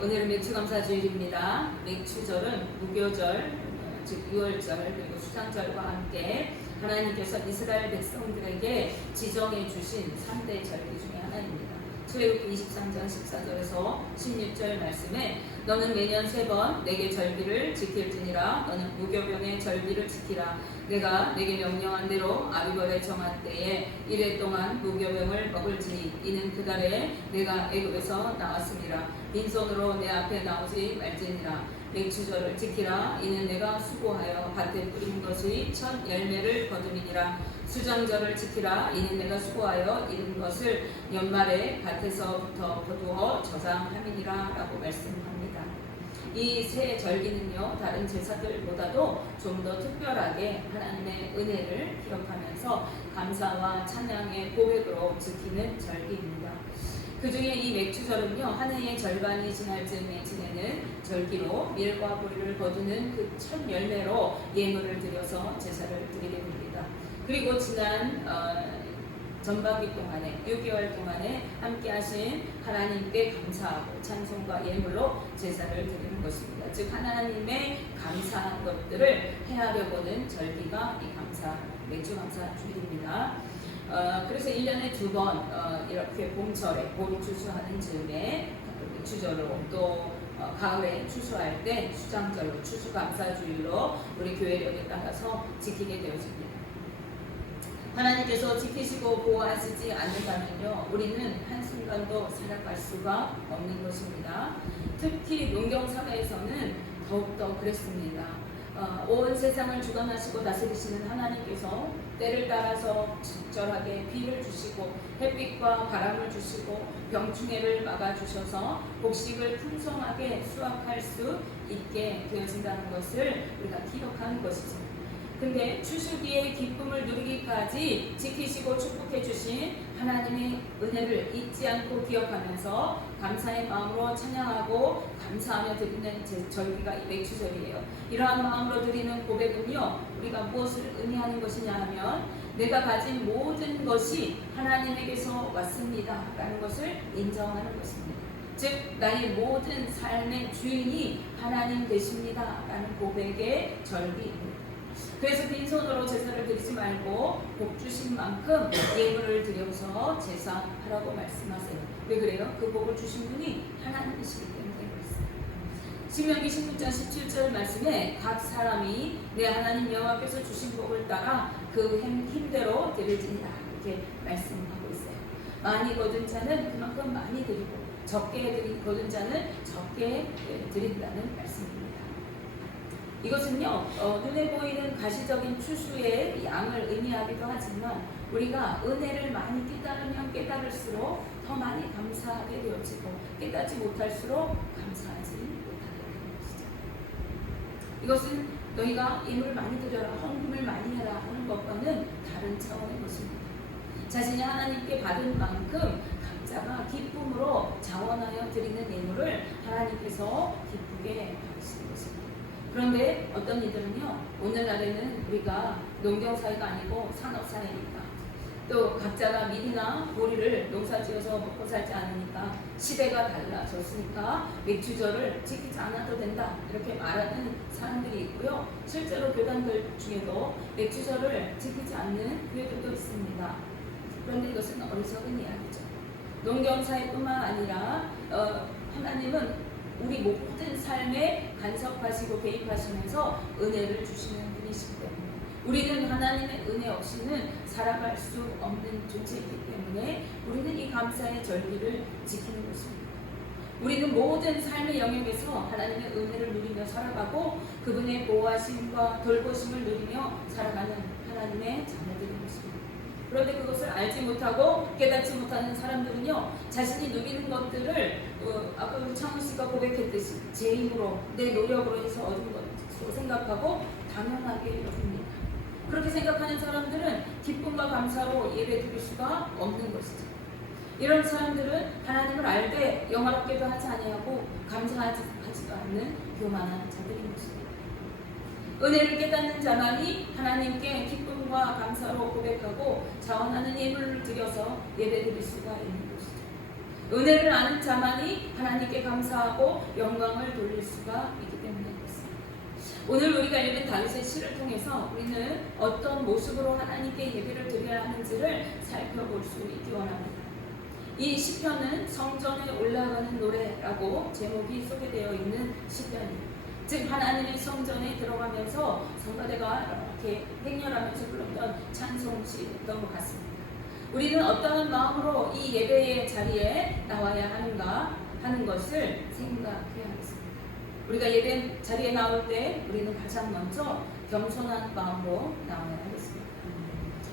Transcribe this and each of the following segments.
오늘은 맥추감사주일입니다. 맥추절은 무교절, 즉 6월절 그리고 수장절과 함께 하나님께서 이스라엘 백성들에게 지정해 주신 3대 절기 중에 하나입니다. 출애굽기 23장 14절에서 16절 말씀에 너는 매년 3번 내게 절기를 지킬지니라. 너는 무교병의 절기를 지키라. 내가 내게 명령한 대로 아비벌에 정한 때에 1회 동안 무교병을 먹을지니 이는 그달에 내가 애굽에서 나왔음이라. 빈손으로 내 앞에 나오지 말지니라. 맥추절을 지키라. 이는 내가 수고하여 밭에 뿌린 것의 첫 열매를 거두리니라. 수정절을 지키라. 이는 내가 수고하여 이룬 것을 연말에 밭에서부터 거두어 저장함이니라 라고 말씀합니다. 이 세 절기는요, 다른 제사들보다도 좀 더 특별하게 하나님의 은혜를 기억하면서 감사와 찬양의 고백으로 지키는 절기입니다. 그 중에 이 맥추절은요, 한 해의 절반이 지날 즈음에 지내는 절기로 밀과 보리를 거두는 그 첫 열매로 예물을 드려서 제사를 드리게 됩니다. 그리고 지난 전반기 동안에 6개월 동안에 함께 하신 하나님께 감사하고 찬송과 예물로 제사를 드리는 것입니다. 즉 하나님의 감사한 것들을 헤아려보는 절기가 이 맥추감사 주일입니다. 그래서 1년에 2번 이렇게 봄철에 봄 추수하는 즈음에 맥추절로 또 가을에 추수할 때 수장절로 추수감사주일로 우리 교회력에 따라서 지키게 되어집니다. 하나님께서 지키시고 보호하시지 않는다면요, 우리는 한순간도 살아갈 수가 없는 것입니다. 특히 농경사회에서는 더욱더 그랬습니다. 온 세상을 주관하시고 다스리시는 하나님께서 때를 따라서 적절하게 비를 주시고 햇빛과 바람을 주시고 병충해를 막아주셔서 곡식을 풍성하게 수확할 수 있게 되어진다는 것을 우리가 기억하는 것이죠. 근데 추수기의 기쁨을 누리기까지 지키시고 축복해 주신 하나님의 은혜를 잊지 않고 기억하면서 감사의 마음으로 찬양하고 감사하며 드리는 절기가 이 맥추절이에요. 이러한 마음으로 드리는 고백은요, 우리가 무엇을 의미하는 것이냐 하면 내가 가진 모든 것이 하나님에게서 왔습니다 라는 것을 인정하는 것입니다. 즉 나의 모든 삶의 주인이 하나님 되십니다 라는 고백의 절기입니다. 그래서 빈손으로 제사를 드리지 말고 복 주신 만큼 예물을 드려서 제사하라고 말씀하세요. 왜 그래요? 그 복을 주신 분이 하나님이시기 때문에 그렇습니다. 신명기 16장 17절 말씀에 각 사람이 내 하나님 여호와께서 주신 복을 따라 그 힘대로 드릴지니라 이렇게 말씀하고 있어요. 많이 거둔 자는 그만큼 많이 드리고 적게 거둔 자는 적게 드린다는 말씀입니다. 이것은요, 눈에 보이는 가시적인 추수의 양을 의미하기도 하지만 우리가 은혜를 많이 깨달으면 깨달을수록 더 많이 감사하게 되어지고 깨닫지 못할수록 감사하지 못하게 되는 것이죠. 이것은 너희가 예물을 많이 드려라, 헌금을 많이 해라 하는 것과는 다른 차원의 것입니다. 자신이 하나님께 받은 만큼 각자가 기쁨으로 자원하여 드리는 예물을 하나님께서 기쁘게 받으시는 것입니다. 그런데 어떤 이들은요, 오늘날에는 우리가 농경사회가 아니고 산업사회니까 또 각자가 밀이나 보리를 농사지어서 먹고 살지 않으니까 시대가 달라졌으니까 맥추절을 지키지 않아도 된다 이렇게 말하는 사람들이 있고요. 실제로 교단들 중에도 맥추절을 지키지 않는 교회들도 있습니다. 그런데 이것은 어리석은 이야기죠. 농경사회뿐만 아니라 하나님은 우리 모든 삶에 간섭하시고 개입하시면서 은혜를 주시는 분이시기 때문에 우리는 하나님의 은혜 없이는 살아갈 수 없는 존재이기 때문에 우리는 이 감사의 절기를 지키는 것입니다. 우리는 모든 삶의 영역에서 하나님의 은혜를 누리며 살아가고 그분의 보호하심과 돌보심을 누리며 살아가는 하나님의 자녀들인 것입니다. 그런데 그것을 알지 못하고 깨닫지 못하는 사람들은요, 자신이 누리는 것들을 아까 우리 창훈 씨가 고백했듯이 제 힘으로 내 노력으로 해서 얻은 것으로 생각하고 당연하게 여깁니다. 그렇게 생각하는 사람들은 기쁨과 감사로 예배 드릴 수가 없는 것이죠. 이런 사람들은 하나님을 알되 영화롭게도 하지 아니하고 감사하지도 않는 교만한 자들인 것입니다. 은혜를 깨닫는 자만이 하나님께 기쁨과 감사로 고백하고 자원하는 예물을 드려서 예배 드릴 수가 있는 것이죠. 은혜를 아는 자만이 하나님께 감사하고 영광을 돌릴 수가 있기 때문에 그렇습니다. 오늘 우리가 읽은 다윗의 시를 통해서 우리는 어떤 모습으로 하나님께 예배를 드려야 하는지를 살펴볼 수 있기 원합니다. 이 시편은 성전에 올라가는 노래라고 제목이 소개되어 있는 시편입니다. 즉 하나님의 성전에 들어가면서 성가대가 이렇게 행렬하면서 불렀던 찬송시였던 것 같습니다. 우리는 어떠한 마음으로 이 예배의 자리에 나와야 하는가 하는 것을 생각해야 하겠습니다. 우리가 예배 자리에 나올 때 우리는 가장 먼저 겸손한 마음으로 나와야 하겠습니다.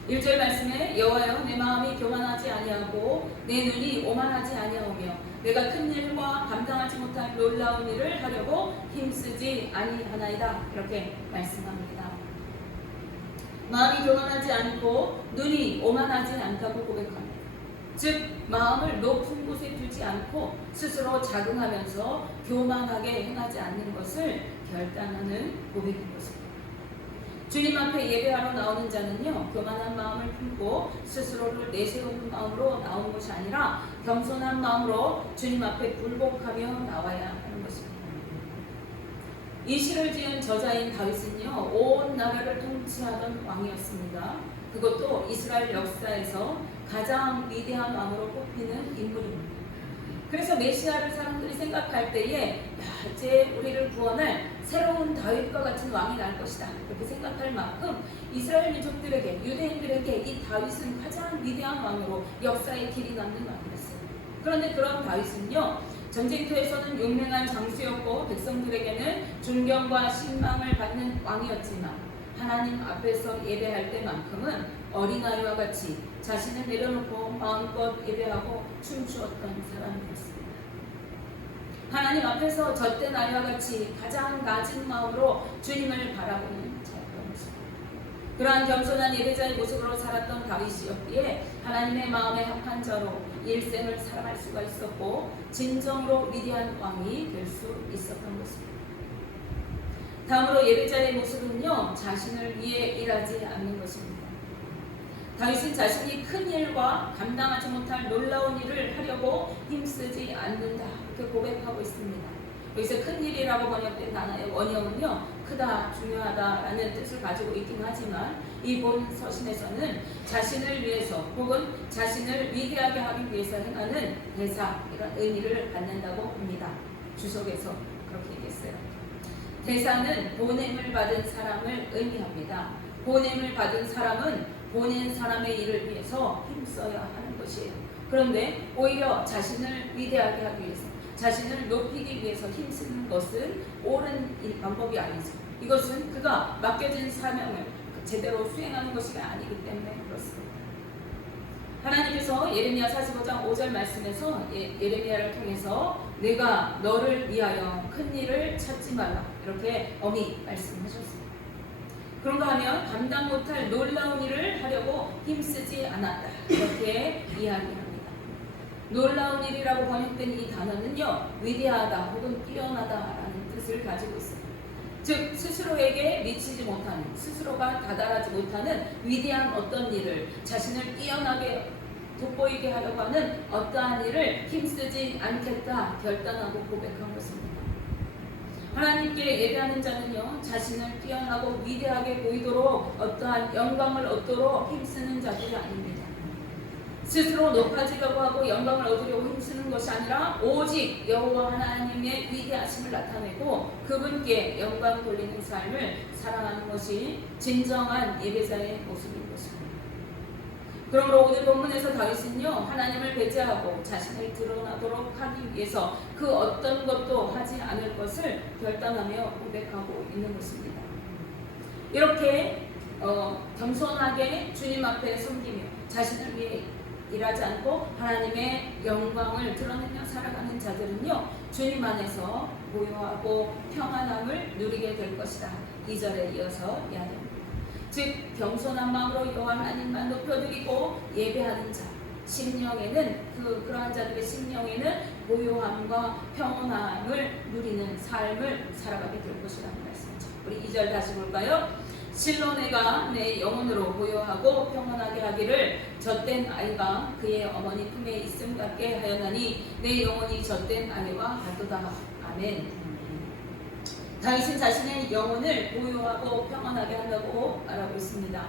1절 말씀에 여호와여 내 마음이 교만하지 아니하고 내 눈이 오만하지 아니하오며 내가 큰 일과 감당하지 못할 놀라운 일을 하려고 힘쓰지 아니하나이다. 이렇게 말씀합니다. 마음이 교만하지 않고 눈이 오만하지 않다고 고백합니다. 즉 마음을 높은 곳에 두지 않고 스스로 자긍하면서 교만하게 행하지 않는 것을 결단하는 고백인 것입니다. 주님 앞에 예배하러 나오는 자는요, 교만한 마음을 품고 스스로를 내세우는 마음으로 나오는 것이 아니라 겸손한 마음으로 주님 앞에 굴복하며 나와야 하는 것입니다. 이 시를 지은 저자인 다윗은요, 온 나라를 통치하던 왕이었습니다. 그것도 이스라엘 역사에서 가장 위대한 왕으로 꼽히는 인물입니다. 그래서 메시아를 사람들이 생각할 때에 이제 우리를 구원할 새로운 다윗과 같은 왕이 날 것이다 이렇게 생각할 만큼 이스라엘 민족들에게 유대인들에게 이 다윗은 가장 위대한 왕으로 역사의 길이 남는 왕이었어요. 그런데 그런 다윗은요 전쟁터에서는 용맹한 장수였고 백성들에게는 존경과 신망을 받는 왕이었지만 하나님 앞에서 예배할 때만큼은 어린아이와 같이 자신을 내려놓고 마음껏 예배하고 춤추었던 사람이었습니다. 하나님 앞에서 젖된 아이와 같이 가장 낮은 마음으로 주님을 바라보는 자였습니다. 그러한 겸손한 예배자의 모습으로 살았던 다윗이었기에 하나님의 마음에 합한 자로 일생을 살아갈 수가 있었고 진정으로 위대한 왕이 될 수 있었던 것입니다. 다음으로 예배자의 모습은요, 자신을 위해 일하지 않는 것입니다. 다윗은 자신이 큰 일과 감당하지 못할 놀라운 일을 하려고 힘쓰지 않는다 이렇게 고백하고 있습니다. 여기서 큰 일이라고 번역된 단어의 원형은요, 크다, 중요하다라는 뜻을 가지고 있긴 하지만 이 본 서신에서는 자신을 위해서 혹은 자신을 위대하게 하기 위해서 행하는 대사 이런 의미를 갖는다고 합니다. 주석에서 그렇게 얘기했어요. 대사는 보냄을 받은 사람을 의미합니다. 보냄을 받은 사람은 보낸 사람의 일을 위해서 힘써야 하는 것이에요. 그런데 오히려 자신을 위대하게 하기 위해서, 자신을 높이기 위해서 힘쓰는 것은 옳은 방법이 아니죠. 이것은 그가 맡겨진 사명을 제대로 수행하는 것이 아니기 때문에 그렇습니다. 하나님께서 예레미야 45장 5절 말씀에서 예레미야를 통해서 내가 너를 위하여 큰 일을 찾지 말라 이렇게 엄히 말씀하셨습니다. 그런가 하면 감당 못할 놀라운 일을 하려고 힘쓰지 않았다 이렇게 이야기합니다. 놀라운 일이라고 번역된 이 단어는요, 위대하다 혹은 뛰어나다라는 뜻을 가지고 있습니다. 즉 스스로에게 미치지 못하는, 스스로가 다다르지 못하는 위대한 어떤 일을 자신을 뛰어나게 돋보이게 하려고 하는 어떠한 일을 힘쓰지 않겠다 결단하고 고백한 것입니다. 하나님께 예배하는 자는요, 자신을 뛰어나고 위대하게 보이도록 어떠한 영광을 얻도록 힘쓰는 자들이 아닙니다. 스스로 높아지려고 하고 영광을 얻으려고 힘쓰는 것이 아니라 오직 여호와 하나님의 위대하심을 나타내고 그분께 영광 돌리는 삶을 살아가는 것이 진정한 예배자의 모습인 것입니다. 그러므로 오늘 본문에서 다윗은요, 하나님을 배제하고 자신을 드러나도록 하기 위해서 그 어떤 것도 하지 않을 것을 결단하며 고백하고 있는 것입니다. 이렇게 겸손하게 주님 앞에 섬기며 자신을 위해 일하지 않고 하나님의 영광을 드러내며 살아가는 자들은요, 주님 안에서 고요하고 평안함을 누리게 될 것이다. 2절에 이어서 이야기합니다. 즉 겸손한 마음으로 여호와 하나님만 높여드리고 예배하는 자 심령에는 그러한 자들의 심령에는 고요함과 평온함을 누리는 삶을 살아가게 될 것이라는 말씀이죠. 우리 2절 다시 볼까요? 실로 내가 내 영혼으로 보유하고 평안하게 하기를 젖된 아이가 그의 어머니 품에 있음 같게 하였나니 내 영혼이 젖된 아이와 같도다. 아멘. 당신 자신의 영혼을 보유하고 평안하게 한다고 말하고 있습니다.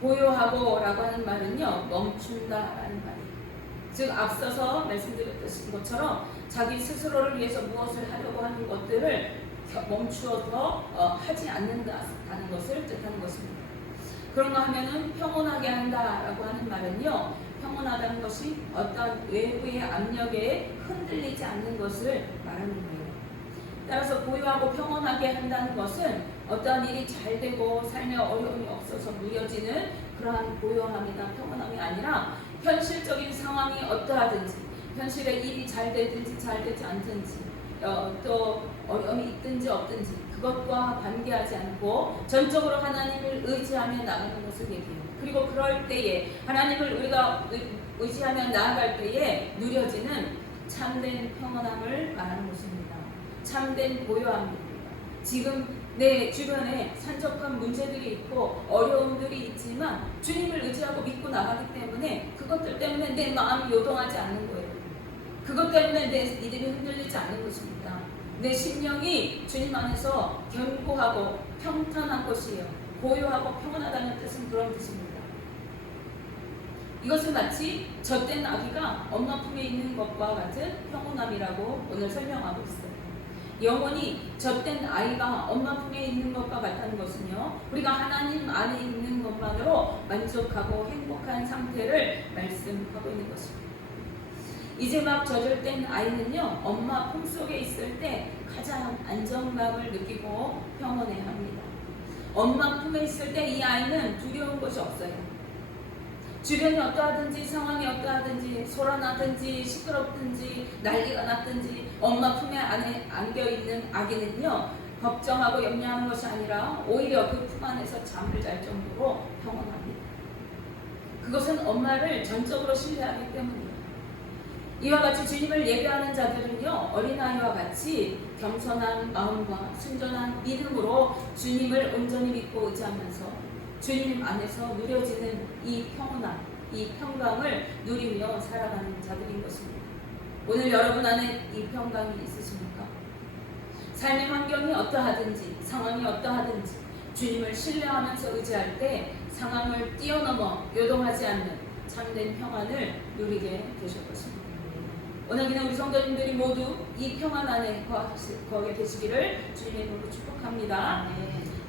보유하고 라고 하는 말은요, 멈춘다 라는 말이에요. 즉 앞서서 말씀드렸던 것처럼 자기 스스로를 위해서 무엇을 하려고 하는 것들을 멈추어서 하지 않는다는 것을 뜻하는 것입니다. 그런가 하면은 평온하게 한다라고 하는 말은요, 평온하다는 것이 어떤 외부의 압력에 흔들리지 않는 것을 말하는 거예요. 따라서 보유하고 평온하게 한다는 것은 어떠한 일이 잘 되고 삶에 어려움이 없어서 누려지는 그러한 고요함이나 평온함이 아니라 현실적인 상황이 어떠하든지 현실에 일이 잘 되든지 잘 되지 않든지 또 어려움이 있든지 없든지 그것과 관계하지 않고 전적으로 하나님을 의지하며 나가는 것을 얘기해요. 그리고 그럴 때에 하나님을 우리가 의지하며 나아갈 때에 누려지는 참된 평온함을 말하는 것입니다. 참된 고요함입니다. 지금 내 주변에 산적한 문제들이 있고 어려움들이 있지만 주님을 의지하고 믿고 나가기 때문에 그것들 때문에 내 마음이 요동하지 않는 거예요. 그것 때문에 내 믿음이 흔들리지 않는 것입니다. 내 심령이 주님 안에서 견고하고 평탄한 것이에요. 고요하고 평온하다는 뜻은 그런 뜻입니다. 이것은 마치 젖된 아기가 엄마 품에 있는 것과 같은 평온함이라고 오늘 설명하고 있어요. 영혼이 젖된 아이가 엄마 품에 있는 것과 같다는 것은요, 우리가 하나님 안에 있는 것만으로 만족하고 행복한 상태를 말씀하고 있는 것입니다. 이제 막 젖을 아이는요, 엄마 품속에 있을 때 가장 안정감을 느끼고 평온해 합니다. 엄마 품에 있을 때 이 아이는 두려운 것이 없어요. 주변이 어떠하든지 상황이 어떠하든지 소란하든지 시끄럽든지 난리가 났든지 엄마 품에 안에 안겨있는 아기는요, 걱정하고 염려하는 것이 아니라 오히려 그 품 안에서 잠을 잘 정도로 평온합니다. 그것은 엄마를 전적으로 신뢰하기 때문이에요. 이와 같이 주님을 예배하는 자들은요, 어린아이와 같이 겸손한 마음과 순전한 믿음으로 주님을 온전히 믿고 의지하면서 주님 안에서 누려지는 이 평온함, 이 평강을 누리며 살아가는 자들인 것입니다. 오늘 여러분 안에 이 평강이 있으십니까? 삶의 환경이 어떠하든지 상황이 어떠하든지 주님을 신뢰하면서 의지할 때 상황을 뛰어넘어 요동하지 않는 참된 평안을 누리게 되실 것입니다. 오늘기는 우리 성도님들이 모두 이 평안 안에 거하게 되시기를 주님의 이름으로 축복합니다.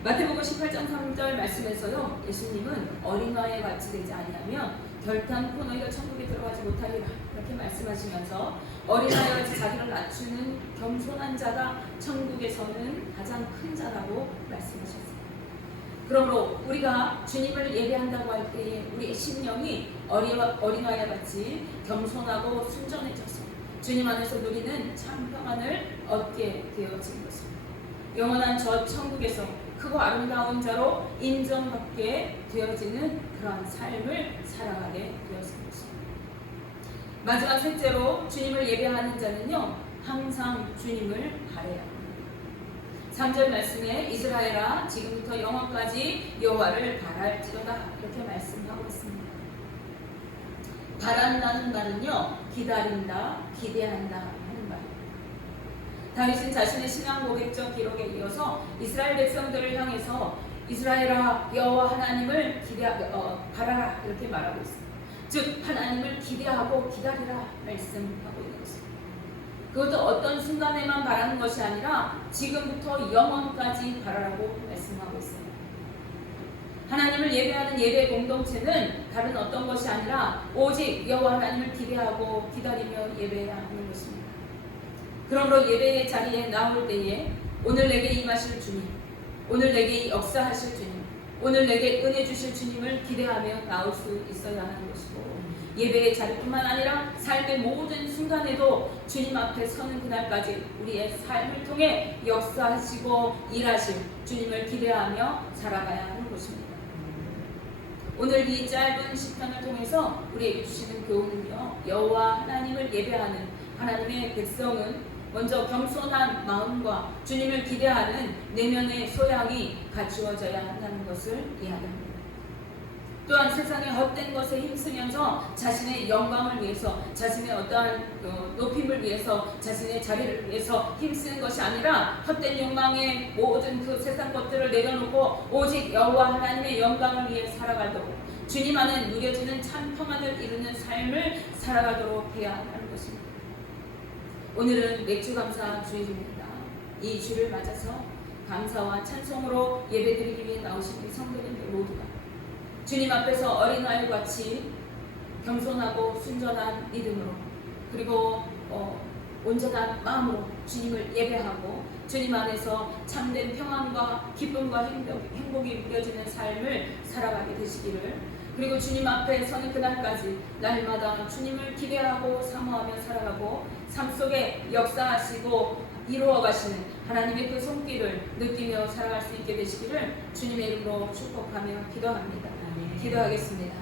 마태복음 18장 3절 말씀에서요, 예수님은 어린아이에 같이 되지 아니하면 결단코 너희가 천국에 들어가지 못하리라 이렇게 말씀하시면서 어린아이와 같이 자기를 낮추는 겸손한 자가 천국에서는 가장 큰 자라고 말씀하셨습니다. 그러므로 우리가 주님을 예배한다고 할 때에 우리의 심령이 어린아이와 같이 겸손하고 순전해져서 주님 안에서 누리는 참 평안을 얻게 되어진 것입니다. 영원한 저 천국에서 크고 아름다운 자로 인정받게 되어지는 그러한 삶을 살아가게 되었습니다. 마지막 셋째로 주님을 예배하는 자는요, 항상 주님을 바라야 합니다. 3절 말씀에 이스라엘아 지금부터 영원까지 여호와를 바랄지로다 이렇게 말씀하고 있습니다. 바란다는 말은요, 기다린다, 기대한다 하는 말입니다. 다윗은 자신의 신앙 고백적 기록에 이어서 이스라엘 백성들을 향해서 이스라엘아 여호와 하나님을 바라라 이렇게 말하고 있습니다. 즉 하나님을 기대하고 기다리라 말씀하고 있는 것입니다. 그것도 어떤 순간에만 바라는 것이 아니라 지금부터 영원까지 바라라고 말씀하고 있습니다. 하나님을 예배하는 예배 공동체는 다른 어떤 것이 아니라 오직 여호와 하나님을 기대하고 기다리며 예배해야 하는 것입니다. 그러므로 예배의 자리에 나올 때에 오늘 내게 임하실 주님, 오늘 내게 역사하실 주님, 오늘 내게 은혜 주실 주님을 기대하며 나올 수 있어야 하는 것이고, 예배의 자리뿐만 아니라 삶의 모든 순간에도 주님 앞에 서는 그날까지 우리의 삶을 통해 역사하시고 일하실 주님을 기대하며 살아가야 하는 것입니다. 오늘 이 짧은 시편을 통해서 우리에게 주시는 교훈은요, 여호와 하나님을 예배하는 하나님의 백성은 먼저 겸손한 마음과 주님을 기대하는 내면의 소양이 갖추어져야 한다는 것을 이야기합니다. 또한 세상의 헛된 것에 힘쓰면서 자신의 영광을 위해서, 자신의 어떠한 높임을 위해서, 자신의 자리를 위해서 힘쓰는 것이 아니라 헛된 욕망의 모든 그 세상 것들을 내려놓고 오직 여호와 하나님의 영광을 위해 살아가도록, 주님 안에 누려지는 참 평안을 이루는 삶을 살아가도록 해야 하는 것입니다. 오늘은 맥주 감사 주일입니다. 이 주를 맞아서 감사와 찬송으로 예배드리기 위해 나오신 우리 성도님들 모두가 주님 앞에서 어린아이같이 겸손하고 순전한 믿음으로, 그리고 온전한 마음으로 주님을 예배하고 주님 안에서 참된 평안과 기쁨과 행복이 누려지는 삶을 살아가게 되시기를, 그리고 주님 앞에 서는 그날까지 날마다 주님을 기대하고 사모하며 살아가고 삶 속에 역사하시고 이루어가시는 하나님의 그 손길을 느끼며 살아갈 수 있게 되시기를 주님의 이름으로 축복하며 기도합니다. 기도하겠습니다.